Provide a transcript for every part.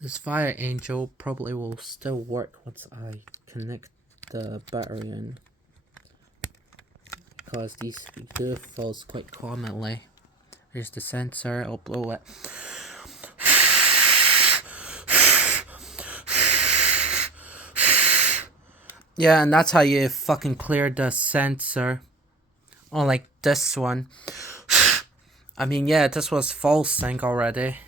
This fire angel probably will still work once I connect the battery in, because these do falls quite commonly. Here's the sensor, I'll blow it. Yeah, and that's how you fucking clear the sensor. Unlike this one. I mean, yeah, this was false sync already.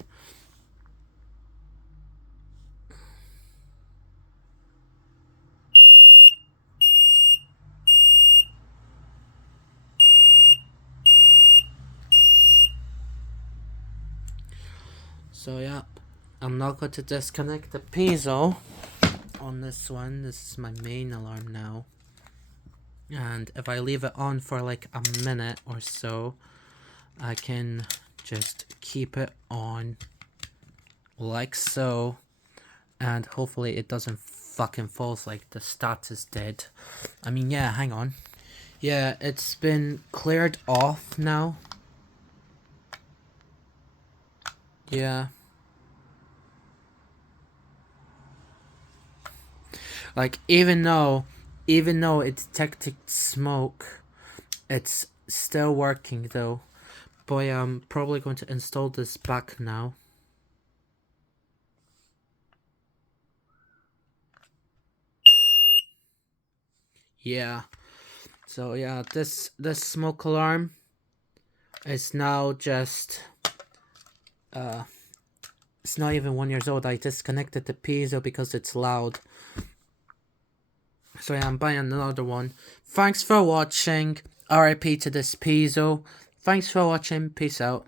So yeah, I'm not going to disconnect the piezo on this one. This is my main alarm now. And if I leave it on for like a minute or so, I can just keep it on like so, and hopefully it doesn't fucking false like the status did. I mean, yeah, hang on. Yeah, it's been cleared off now. Yeah. Like, even though it detected smoke, it's still working though. Boy, I'm probably going to install this back now. Yeah. So yeah, this smoke alarm is now just it's not even 1 year old. I disconnected the piezo because it's loud. So yeah, I'm buying another one. Thanks for watching. RIP to this piezo. Thanks for watching. Peace out.